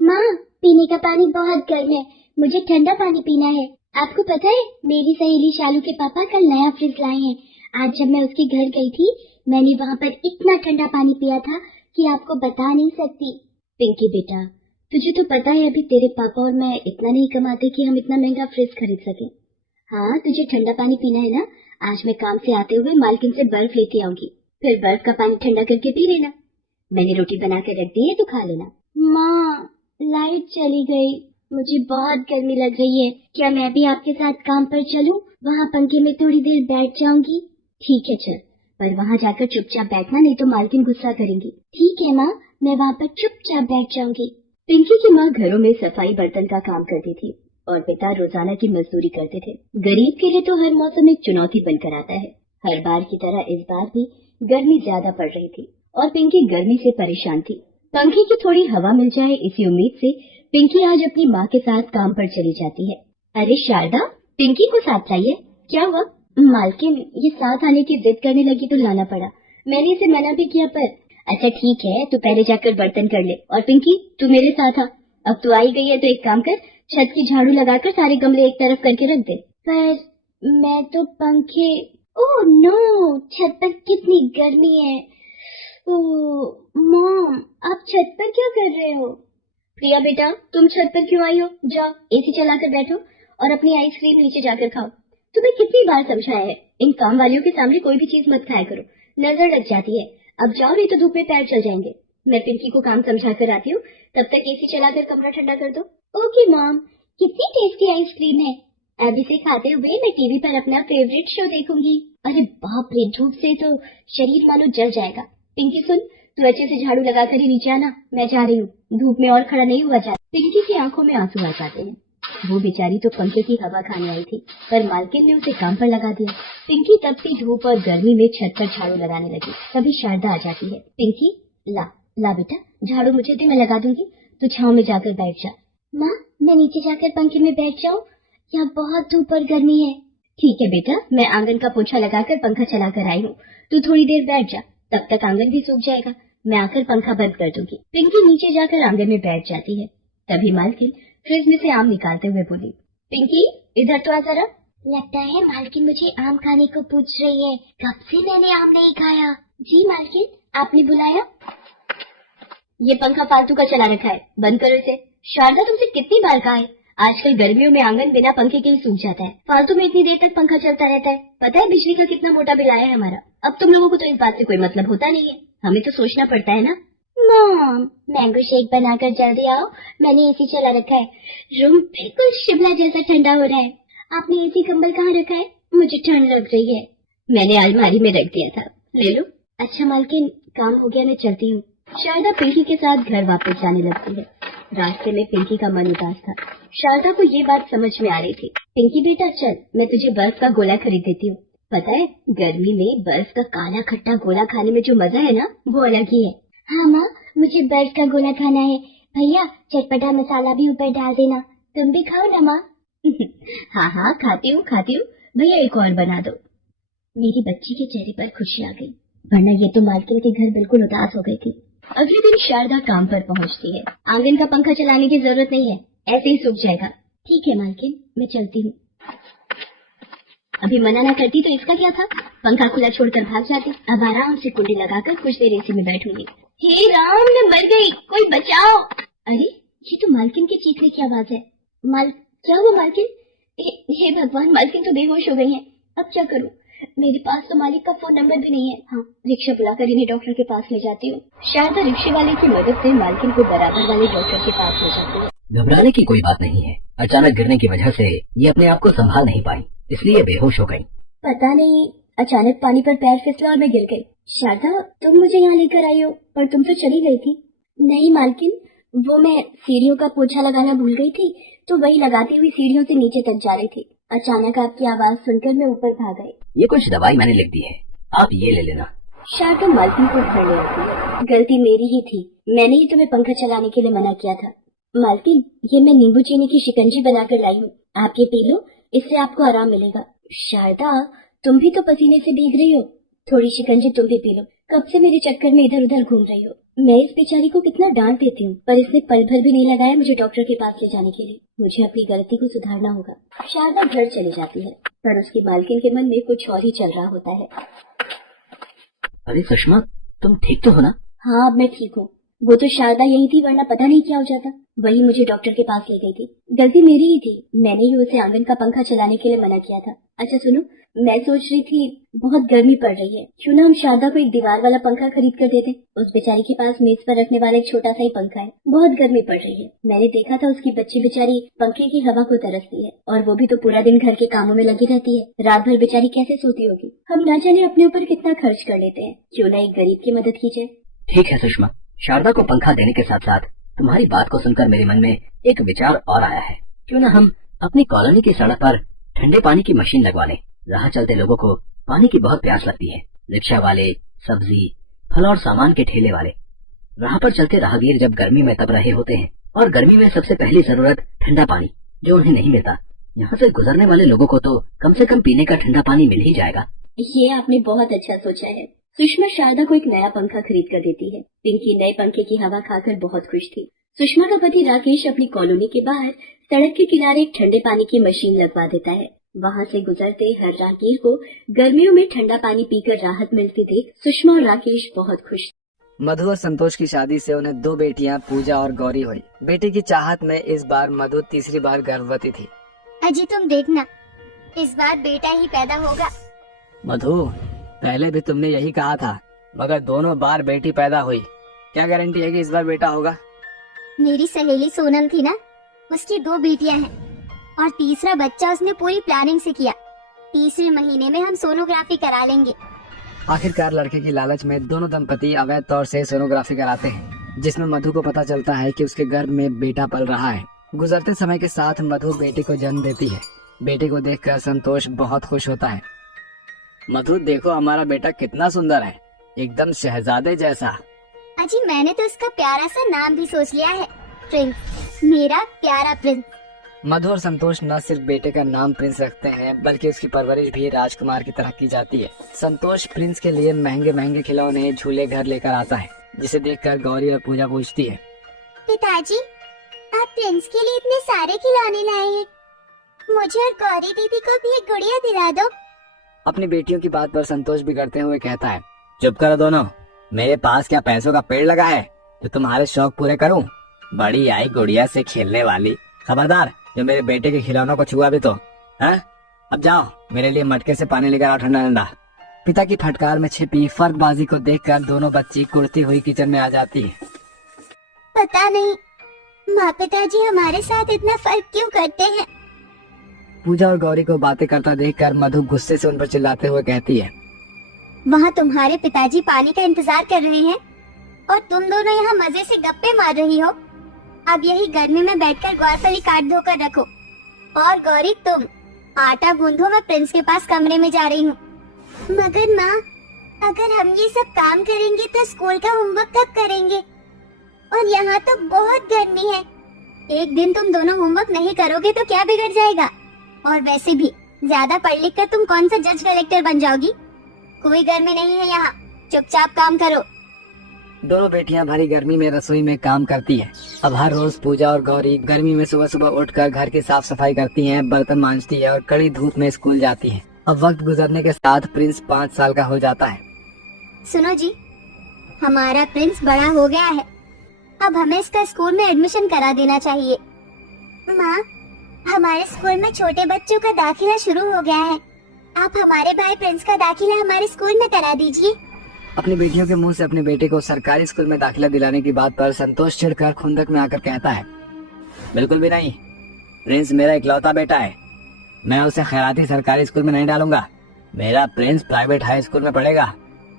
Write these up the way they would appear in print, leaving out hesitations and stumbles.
माँ, पीने का पानी बहुत गर्म है, मुझे ठंडा पानी पीना है। आपको पता है, मेरी सहेली शालू के पापा कल नया फ्रिज लाए हैं। आज जब मैं उसके घर गई थी, मैंने वहाँ पर इतना ठंडा पानी पिया था कि आपको बता नहीं सकती। पिंकी बेटा, तुझे तो पता है अभी तेरे पापा और मैं इतना नहीं कमाते कि हम इतना महंगा फ्रिज खरीद सके। हाँ, तुझे ठंडा पानी पीना है ना? आज मैं काम से आते हुए मालकिन से बर्फ लेती आऊंगी, फिर बर्फ का पानी ठंडा करके पी लेना। मैंने रोटी बना कर रख दी है, तो खा लेना। माँ, लाइट चली गई, मुझे बहुत गर्मी लग रही है। क्या मैं भी आपके साथ काम पर चलूं? वहाँ पंखे में थोड़ी देर बैठ जाऊंगी। ठीक है चल, पर वहाँ जाकर चुपचाप बैठना, नहीं तो मालकिन गुस्सा करेंगी। ठीक है माँ, मैं वहाँ पर चुपचाप बैठ जाऊंगी। पिंकी की माँ घरों में सफाई बर्तन का काम करती थी और पिता रोजाना की मजदूरी करते थे। गरीब के लिए तो हर मौसम एक चुनौती बनकर आता है। हर बार की तरह इस बार भी गर्मी ज्यादा पड़ रही थी और पिंकी गर्मी से परेशान थी। पंखे की थोड़ी हवा मिल जाए, इसी उम्मीद से पिंकी आज अपनी माँ के साथ काम पर चली जाती है। अरे शारदा, पिंकी को साथ लाइए। क्या हुआ? मालकिन ये साथ आने की जिद करने लगी तो लाना पड़ा। मैंने इसे मना भी किया, पर अच्छा ठीक है, तू पहले जाकर बर्तन कर ले, और पिंकी तू मेरे साथ आ। अब तू आई गई है तो एक काम कर, छत की झाड़ू लगाकर सारे गमले एक तरफ करके रख दे। पर मैं तो पंखे। ओह नो, छत पर कितनी गर्मी है। ओह मॉम, आप छत पर क्या कर रहे हो? प्रिया बेटा, तुम छत पर क्यों आई हो? जाओ एसी चलाकर बैठो और अपनी आइसक्रीम नीचे जाकर खाओ। तुम्हें कितनी बार समझाया है, इन काम वालियों के सामने कोई भी चीज मत खाया करो, नजर लग जाती है। अब जाओ, नहीं तो धूप में पैर चल जाएंगे। मैं पिंकी को काम समझा कर आती हूँ, तब तक एसी चलाकर कमरा ठंडा कर दो। Okay mom. कितनी टेस्टी आइसक्रीम है। अब इसे खाते हुए मैं टीवी पर अपना फेवरेट शो देखूंगी। अरे बाप रे, धूप से तो शरीर मानो जल जाएगा। पिंकी सुन, तू अच्छे से झाड़ू लगाकर ही नीचे आना, मैं जा रही हूँ, धूप में और खड़ा नहीं हुआ जाता। पिंकी की आंखों में आंसू आ जाते हैं। वो बेचारी तो पंखे की हवा खाने आई थी, पर मालकिन ने उसे काम पर लगा दिया। पिंकी तपती धूप और गर्मी में छत पर झाड़ू लगाने लगी। तभी शारदा आ जाती है। पिंकी, ला ला बेटा, झाड़ू मुझे दे, मैं लगा दूंगी, तू छांव में जाकर बैठ जा। माँ, मैं नीचे जाकर पंखे में बैठ जाऊँ? यहाँ बहुत धूप और गर्मी है। ठीक है बेटा, मैं आंगन का पोछा लगाकर पंखा चलाकर आई हूँ, तू थोड़ी देर बैठ जा, तब तक आंगन भी सूख जाएगा। मैं आकर पंखा बंद कर दूंगी। पिंकी नीचे जाकर आंगन में बैठ जाती है। तभी मालकिन फ्रिज में से आम निकालते हुए बोली, पिंकी इधर तो आ जरा। लगता है मालकिन मुझे आम खाने को पूछ रही है, कब से मैंने आम नहीं खाया। जी मालकिन, आपने बुलाया? ये पंखा फालतू का चला रखा है, बंद करो इसे। शारदा, तुमसे कितनी बार कहा है, आजकल गर्मियों में आंगन बिना पंखे के ही सूख जाता है, फालतू में इतनी देर तक पंखा चलता रहता है। पता है बिजली का कितना मोटा बिल आया है हमारा। अब तुम लोगों को तो इस बात से कोई मतलब होता नहीं है, हमें तो सोचना पड़ता है ना। मॉम, मैंगो शेक बनाकर जल्दी आओ, मैंने एसी चला रखा है, रूम बिल्कुल शिमला जैसा ठंडा हो रहा है। आपने एसी कंबल कहाँ रखा है? मुझे ठंड लग रही है। मैंने अलमारी में रख दिया था, ले लो। अच्छा मालकिन, काम हो गया, मैं चलती हूँ। शारदा पिंकी के साथ घर वापस जाने लगती है। रास्ते में पिंकी का मन उदास था। शारदा को ये बात समझ में आ रही थी। पिंकी बेटा चल, मैं तुझे बर्फ का गोला खरीद देती हूँ। पता है, गर्मी में बर्फ का काला खट्टा गोला खाने में जो मजा है ना, वो अलग ही है। हाँ माँ, मुझे बर्फ का गोला खाना है। भैया, चटपटा मसाला भी ऊपर डाल देना। तुम भी खाओ ना माँ। हाँ हाँ, खाती हूँ खाती हूँ। भैया एक और बना दो। मेरी बच्ची के चेहरे पर खुशी आ गई, वरना ये तो मालकिन के घर बिल्कुल उदास हो गई थी। अगले दिन शारदा काम पर पहुंचती है। आंगन का पंखा चलाने की जरूरत नहीं है, ऐसे ही सूख जाएगा। ठीक है मालकिन, मैं चलती हूँ। अभी मना ना करती तो इसका क्या था, पंखा खुला छोड़कर भाग जाती। अब आराम से कुंडी लगाकर कुछ देर एसी में बैठूंगी। हे राम, मैं मर गई, कोई बचाओ। अरे, ये तो मालकिन के चीखने की आवाज है। क्या हुआ मालकिन? हे भगवान, मालकिन तो बेहोश हो गई हैं। अब क्या करूं? मेरे पास तो मालिक का फोन नंबर भी नहीं है। हाँ, रिक्शा बुलाकर इन्हें डॉक्टर के पास ले जाती हूँ। शारदा रिक्शे वाले की मदद से मालकिन को बराबर वाले डॉक्टर के पास ले जाती है। घबराने की कोई बात नहीं है, अचानक गिरने की वजह से ये अपने आप को संभाल नहीं पाई, इसलिए बेहोश हो गई। पता नहीं, अचानक पानी पर पैर फिसला और मैं गिर गई। शारदा, तुम मुझे यहाँ लेकर आई हो, पर तुम तो चली गई थी। नहीं मालकिन, वो मैं सीढ़ियों का पोछा लगाना भूल गई थी, तो वही लगाती हुई सीढ़ियों से नीचे तक जा रही थी। अचानक आपकी आवाज सुनकर मैं ऊपर भाग आई। ये कुछ दवाई मैंने लिख दी है, आप ये ले लेना। शारदा मालकिन को घर ले आती है। गलती मेरी ही थी, मैंने ही तुम्हें पंखा चलाने के लिए मना किया था। मालकिन, ये मैं नींबू चीनी की शिकंजी बनाकर लाई हूँ, आप ये पी लो, इससे आपको आराम मिलेगा। शारदा, तुम भी तो पसीने से भीग रही हो, थोड़ी शिकंजी तुम भी पी लो, कब से मेरे चक्कर में इधर उधर घूम रही हो। मैं इस बेचारी को कितना डांट देती हूँ, पर इसने पल भर भी नहीं लगाया मुझे डॉक्टर के पास ले जाने के लिए। मुझे अपनी गलती को सुधारना होगा। शारदा घर चली जाती है, पर उसकी मालकिन के मन में कुछ और ही चल रहा होता है। अरे सुषमा, तुम ठीक तो हो ना? हाँ, अब मैं ठीक हूँ। वो तो शारदा यही थी, वरना पता नहीं क्या हो जाता। वही मुझे डॉक्टर के पास ले गई थी। गलती मेरी ही थी, मैंने ही उसे आंगन का पंखा चलाने के लिए मना किया था। अच्छा सुनो, मैं सोच रही थी बहुत गर्मी पड़ रही है, क्यों ना हम शारदा को एक दीवार वाला पंखा खरीद कर देते। उस बेचारी के पास मेज पर रखने वाला एक छोटा सा ही पंखा है। बहुत गर्मी पड़ रही है। मैंने देखा था उसकी बच्ची बेचारी पंखे की हवा को तरसती है, और वो भी तो पूरा दिन घर के कामों में लगी रहती है। रात भर बेचारी कैसे सोती होगी। हम ना जाने अपने ऊपर कितना खर्च कर लेते हैं, क्यों ना एक गरीब की मदद की जाए। ठीक है सुषमा, शारदा को पंखा देने के साथ साथ तुम्हारी बात को सुनकर मेरे मन में एक विचार और आया है। क्यों ना हम अपनी कॉलोनी की सड़क पर ठंडे पानी की मशीन लगवा लें। राह चलते लोगों को पानी की बहुत प्यास लगती है। रिक्शा वाले, सब्जी, फल और सामान के ठेले वाले, राह पर चलते राहगीर जब गर्मी में तप रहे होते हैं, और गर्मी में सबसे पहली जरूरत ठंडा पानी, जो उन्हें नहीं मिलता। यहाँ से गुजरने वाले लोगों को तो कम से कम पीने का ठंडा पानी मिल ही जाएगा। ये आपने बहुत अच्छा सोचा है। सुषमा शारदा को एक नया पंखा खरीद कर देती है। पिंकी नए पंखे की हवा खाकर बहुत खुश थी। सुषमा का पति राकेश अपनी कॉलोनी के बाहर सड़क के किनारे एक ठंडे पानी की मशीन लगवा देता है। वहाँ से गुजरते हर राहगीर को गर्मियों में ठंडा पानी पीकर राहत मिलती देख सुषमा और राकेश बहुत खुश। मधु और संतोष की शादी से उन्हें 2 बेटियां पूजा और गौरी हुई। बेटी की चाहत में इस बार मधु तीसरी बार गर्भवती थी। अजी तुम देखना, इस बार बेटा ही पैदा होगा। मधु, पहले भी तुमने यही कहा था, मगर दोनों बार बेटी पैदा हुई। क्या गारंटी है कि इस बार बेटा होगा? मेरी सहेली सोनल थी ना, उसकी 2 बेटियां हैं और तीसरा बच्चा उसने पूरी प्लानिंग से किया। तीसरे महीने में हम सोनोग्राफी करा लेंगे। आखिरकार लड़के की लालच में दोनों दंपति अवैध तौर से सोनोग्राफी कराते हैं, जिसमें मधु को पता चलता है कि उसके गर्भ में बेटा पल रहा है। गुजरते समय के साथ मधु बेटे को जन्म देती है। बेटे को देखकर संतोष बहुत खुश होता है। मधु देखो, हमारा बेटा कितना सुंदर है, एकदम शहजादे जैसा। अजी मैंने तो इसका प्यारा सा नाम भी सोच लिया है, प्रिंस, मेरा प्यारा प्रिंस। मधु और संतोष न सिर्फ बेटे का नाम प्रिंस रखते हैं, बल्कि उसकी परवरिश भी राजकुमार की तरह की जाती है। संतोष प्रिंस के लिए महंगे महंगे खिलौने, झूले घर लेकर आता है, जिसे देखकर गौरी और पूजा पूछती है, पिताजी आप प्रिंस के लिए इतने सारे खिलौने लाए हैं, मुझे और गौरी दीदी को भी एक गुड़िया दिला दो। अपनी बेटियों की बात पर संतोष बिगड़ते हुए कहता है, चुप करो दोनों, मेरे पास क्या पैसों का पेड़ लगा है जो तुम्हारे शौक पूरे करूं? बड़ी आई गुड़िया से खेलने वाली, खबरदार जो मेरे बेटे के खिलौनों को छुआ भी तो है। अब जाओ, मेरे लिए मटके से पानी लेकर आओ ठंडा ठंडा। पिता की फटकार में छिपी फर्कबाजी को देखकर दोनों बच्ची कुड़ती हुई किचन में आ जाती है। पता नहीं माँ पिताजी हमारे साथ इतना फर्क क्यों करते हैं। पूजा और गौरी को बातें करता देखकर मधु गुस्से से उन पर चिल्लाते हुए कहती है, वहाँ तुम्हारे पिताजी पानी का इंतजार कर रहे हैं और तुम दोनों यहाँ मजे से गप्पे मार रही हो। अब यही गर्मी में बैठकर ग्वारफली काट धोकर रखो। और गौरी तुम आटा गूंदो, मैं प्रिंस के पास कमरे में जा रही हूँ। मगर माँ, अगर हम ये सब काम करेंगे तो स्कूल का होमवर्क कब करेंगे? और यहाँ तो बहुत गर्मी है। एक दिन तुम दोनों होमवर्क नहीं करोगे तो क्या बिगड़ जाएगा? और वैसे भी ज्यादा पढ़ लिख कर तुम कौन सा जज कलेक्टर बन जाओगी? कोई गर्मी नहीं है यहाँ, चुपचाप काम करो। दोनों बेटियां भरी गर्मी में रसोई में काम करती हैं। अब हर रोज पूजा और गौरी गर्मी में सुबह सुबह उठकर घर की साफ सफाई करती हैं, बर्तन मांजती है और कड़ी धूप में स्कूल जाती हैं। अब वक्त गुजरने के साथ प्रिंस 5 साल का हो जाता है। सुनो जी, हमारा प्रिंस बड़ा हो गया है, अब हमें इसका स्कूल में एडमिशन करा देना चाहिए। माँ, हमारे स्कूल में छोटे बच्चों का दाखिला शुरू हो गया है, आप हमारे भाई प्रिंस का दाखिला हमारे स्कूल में करा दीजिए। अपनी बेटियों के मुंह से अपने बेटे को सरकारी स्कूल में दाखिला दिलाने की बात पर संतोष चिढ़कर खुंदक में आकर कहता है, बिल्कुल भी नहीं, प्रिंस मेरा इकलौता बेटा है, मैं उसे खैराती सरकारी स्कूल में नहीं डालूंगा। मेरा प्रिंस प्राइवेट हाई स्कूल में पढ़ेगा।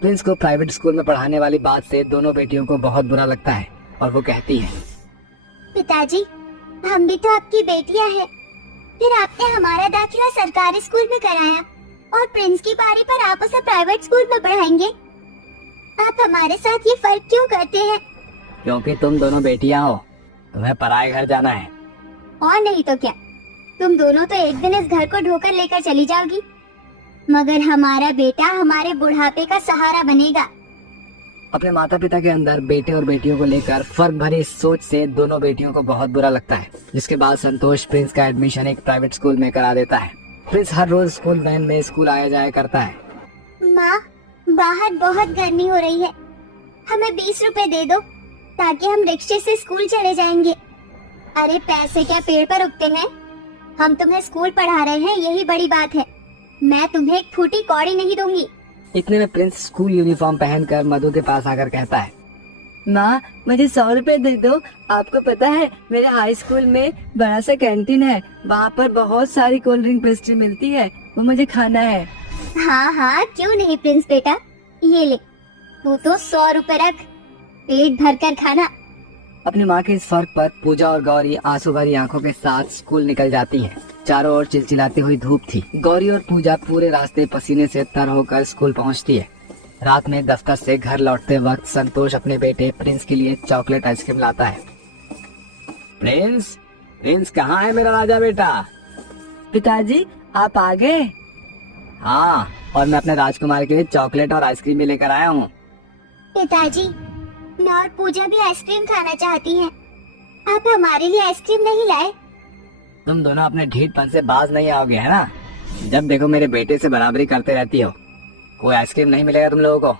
प्रिंस को प्राइवेट स्कूल में पढ़ाने वाली बात से दोनों बेटियों को बहुत बुरा लगता है और वो कहती है, पिताजी हम भी तो आपकी बेटियां हैं, फिर आपने हमारा दाखिला सरकारी स्कूल में कराया और प्रिंस की बारी पर आप उसे प्राइवेट स्कूल में पढ़ाएंगे। आप हमारे साथ ये फर्क क्यों करते हैं? क्योंकि तुम दोनों बेटियां हो, तुम्हें पराए घर जाना है। और नहीं तो क्या, तुम दोनों तो एक दिन इस घर को ढोकर लेकर चली जाओगी, मगर हमारा बेटा हमारे बुढ़ापे का सहारा बनेगा। अपने माता पिता के अंदर बेटे और बेटियों को लेकर फर्क भरी इस सोच से दोनों बेटियों को बहुत बुरा लगता है, जिसके बाद संतोष प्रिंस का एडमिशन एक प्राइवेट स्कूल में करा देता है। प्रिंस हर रोज स्कूल वैन में स्कूल आया जाया करता है। माँ, बाहर बहुत गर्मी हो रही है, हमें 20 रुपए दे दो ताकि हम रिक्शे से स्कूल चले जाएंगे। अरे पैसे क्या पेड़ पर उगते हैं? हम तुम्हें स्कूल पढ़ा रहे हैं, यही बड़ी बात है। मैं तुम्हें एक फूटी कौड़ी नहीं दूंगी। इतने में प्रिंस स्कूल यूनिफॉर्म पहनकर मधु के पास आकर कहता है, माँ मुझे 100 रुपए दे दो। आपको पता है मेरे हाई स्कूल में बड़ा सा कैंटीन है, वहाँ पर बहुत सारी कोल्ड ड्रिंक पेस्ट्री मिलती है, वो मुझे खाना है। हाँ हाँ, क्यों नहीं प्रिंस बेटा, ये ले, तू तो 100 रुपए रख, पेट भर कर खाना। अपनी माँ के इस फर्क पर पूजा और गौरी आंसू भरी आंखों के साथ स्कूल निकल जाती हैं। चारों ओर चिलचिलाती हुई धूप थी। गौरी और पूजा पूरे रास्ते पसीने से तर होकर स्कूल पहुँचती है। रात में दफ्तर से घर लौटते वक्त संतोष अपने बेटे प्रिंस के लिए चॉकलेट आइसक्रीम लाता है। प्रिंस, प्रिंस कहाँ है मेरा राजा बेटा? पिताजी आप आ गए? हाँ, और मैं अपने राजकुमार के लिए चॉकलेट और आइसक्रीम भी लेकर आया हूँ। पिताजी, मैं और पूजा भी आइसक्रीम खाना चाहती हैं। आप हमारे लिए आइसक्रीम नहीं लाए? तुम दोनों अपने ढीठपन से बाज नहीं आओगे, है ना? जब देखो मेरे बेटे से बराबरी करते रहती हो। कोई आइसक्रीम नहीं मिलेगा तुम लोगों को।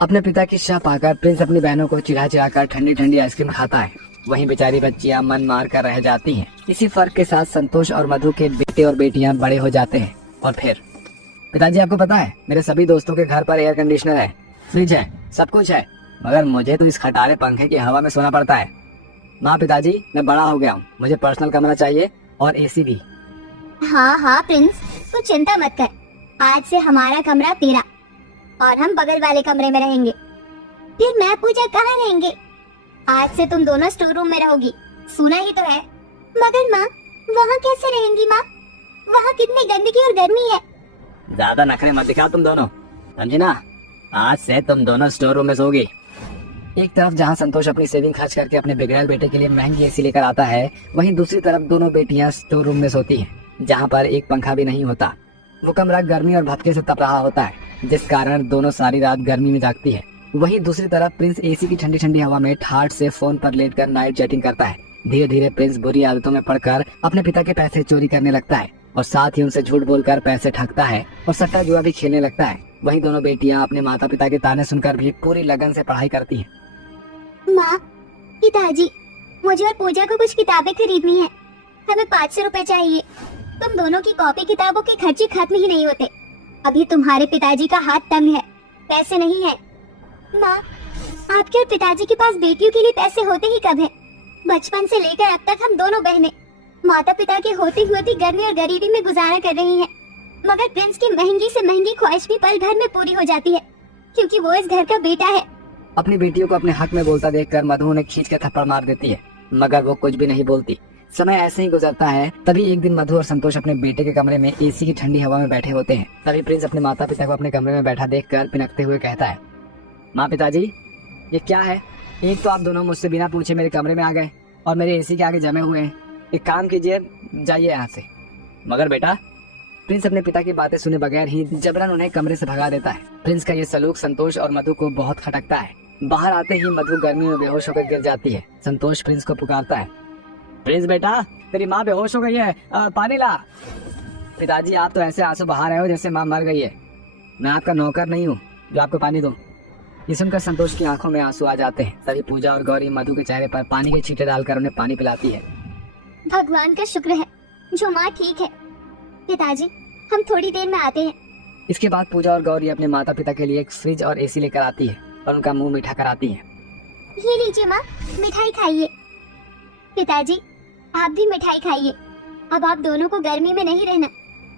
अपने पिता की शाह पाकर प्रिंस अपनी बहनों को चिढ़ा चिढ़ा कर ठंडी ठंडी आइसक्रीम खाता है। वहीं बेचारी बच्चियां मन मार कर रह जाती हैं। इसी फर्क के साथ संतोष और मधु के बेटे और बेटियां बड़े हो जाते हैं। और फिर पिताजी, आपको पता है मेरे सभी दोस्तों के घर पर एयर कंडीशनर है, फ्रिज है, सब कुछ है, मगर मुझे तो इस खटारे पंखे की हवा में सोना पड़ता है। माँ, पिताजी मैं बड़ा हो गया हूँ, मुझे पर्सनल कमरा चाहिए और एसी भी। हाँ हाँ प्रिंस, तू चिंता मत कर, आज से हमारा कमरा तेरा और हम बगल वाले कमरे में रहेंगे। फिर मैं पूजा कहाँ रहेंगे? आज से तुम दोनों स्टोर रूम में रहोगी, सुना ही तो है। मगर माँ, वहाँ कैसे रहेंगी माँ? वहाँ कितनी गंदगी और गर्मी है। ज्यादा नखरे मत दिखाओ तुम दोनों, समझी ना? आज से तुम दोनों स्टोर रूम में सोगी। एक तरफ जहाँ संतोष अपनी सेविंग खर्च करके अपने बिगड़ैल बेटे के लिए महंगी एसी लेकर आता है, वहीं दूसरी तरफ दोनों बेटियां स्टोर रूम में सोती हैं, जहाँ पर एक पंखा भी नहीं होता। वो कमरा गर्मी और भपके से तप रहा होता है, जिस कारण दोनों सारी रात गर्मी में जागती है। वहीं दूसरी तरफ प्रिंस एसी की ठंडी ठंडी हवा में ठाठ से फोन पर लेटकर नाइट चैटिंग करता है। धीरे धीरे प्रिंस बुरी आदतों में पड़कर अपने पिता के पैसे चोरी करने लगता है और साथ ही उनसे झूठ बोलकर पैसे ठगता है और सट्टा जुआ भी खेलने लगता है। वहीं दोनों बेटियां अपने माता पिता के ताने सुनकर भी पूरी लगन से पढ़ाई करती हैं। माँ, पिताजी, मुझे और पूजा को कुछ किताबें खरीदनी है, हमें 500 रुपए चाहिए। तुम दोनों की कॉपी किताबों के खर्चे खत्म ही नहीं होते। अभी तुम्हारे पिताजी का हाथ तंग है, पैसे नहीं है। माँ, आपके और पिताजी के पास बेटियों के लिए पैसे होते ही कब है? बचपन से लेकर अब तक हम दोनों बहनें माता पिता के होती हुई गर्मी और गरीबी में गुजारा कर रही हैं। मगर प्रिंस की महंगी से महंगी ख्वाहिश भी पल भर में पूरी हो जाती है, क्योंकि वो इस घर का बेटा है। अपनी बेटियों को अपने हक में बोलता देखकर मधु उन्हें खींच कर थप्पड़ मार देती है, मगर वो कुछ भी नहीं बोलती। समय ऐसे ही गुजरता है। तभी एक दिन मधु और संतोष अपने बेटे के कमरे में एसी की ठंडी हवा में बैठे होते हैं। तभी प्रिंस अपने माता पिता को अपने कमरे में बैठा देखकर पिनकते हुए कहता है, माँ, पिताजी ये क्या है? एक तो आप दोनों मुझसे बिना पूछे मेरे कमरे में आ गए और मेरे एसी के आगे जमे हुए हैं। एक काम कीजिए, जाइए यहाँ से। मगर बेटा, प्रिंस अपने पिता की बातें सुने बगैर ही जबरन उन्हें कमरे से भगा देता है। प्रिंस का ये सलूक संतोष और मधु को बहुत खटकता है। बाहर आते ही मधु गर्मी में बेहोश होकर गिर जाती है। संतोष प्रिंस को पुकारता है, प्रिंस बेटा, तेरी माँ बेहोश हो गई है, पानी ला। पिताजी, आप तो ऐसे आंसू बहा रहे हो जैसे माँ मर गई है। मैं आपका नौकर नहीं हूँ जो आपको पानी दूं। ये सुनकर संतोष की आंखों में आंसू आ जाते हैं। तभी पूजा और गौरी मधु के चेहरे पर पानी के छींटे डालकर उन्हें पानी पिलाती है। भगवान का शुक्र है जो माँ ठीक है। पिताजी, हम थोड़ी देर में आते हैं। इसके बाद पूजा और गौरी अपने माता पिता के लिए एक फ्रिज और एसी लेकर आती है और उनका मुंह मीठा कराती है। ये लीजिए माँ, मिठाई खाइए। पिताजी, आप भी मिठाई खाइए। अब आप दोनों को गर्मी में नहीं रहना,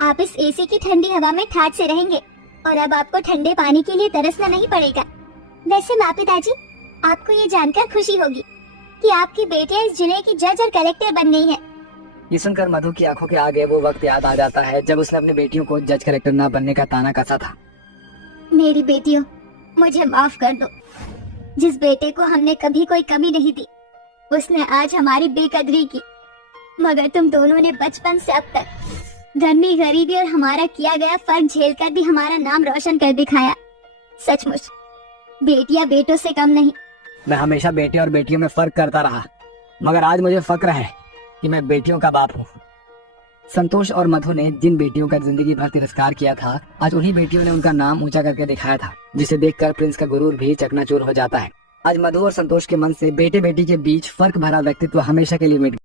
आप इस एसी की ठंडी हवा में ठाठ से रहेंगे और अब आपको ठंडे पानी के लिए तरसना नहीं पड़ेगा। वैसे माँ पिताजी, आपको ये जानकर खुशी होगी कि आपकी बेटियां इस जिले की जज और कलेक्टर बन गई है। ये सुनकर मधु की आंखों के आगे वो वक्त याद आ जाता है जब उसने अपनी बेटियों को जज कलेक्टर न बनने का ताना कसा था। मेरी बेटियों, मुझे माफ कर दो। जिस बेटे को हमने कभी कोई कमी नहीं दी, उसने आज हमारी बेकदरी की। मगर तुम दोनों ने बचपन से अब तक गर्मी, गरीबी और हमारा किया गया फर्क झेलकर भी हमारा नाम रोशन कर दिखाया। सचमुच बेटियां बेटों से कम नहीं। मैं हमेशा बेटे और बेटियों में फर्क करता रहा, मगर आज मुझे फक्र है कि मैं बेटियों का बाप हूँ। संतोष और मधु ने जिन बेटियों का जिंदगी भर तिरस्कार किया था, आज उन्हीं बेटियों ने उनका नाम ऊंचा करके दिखाया था, जिसे देखकर प्रिंस का गुरूर भी चकनाचूर हो जाता है। आज मधु और संतोष के मन से बेटे बेटी के बीच फर्क भरा व्यक्तित्व हमेशा के लिए मिट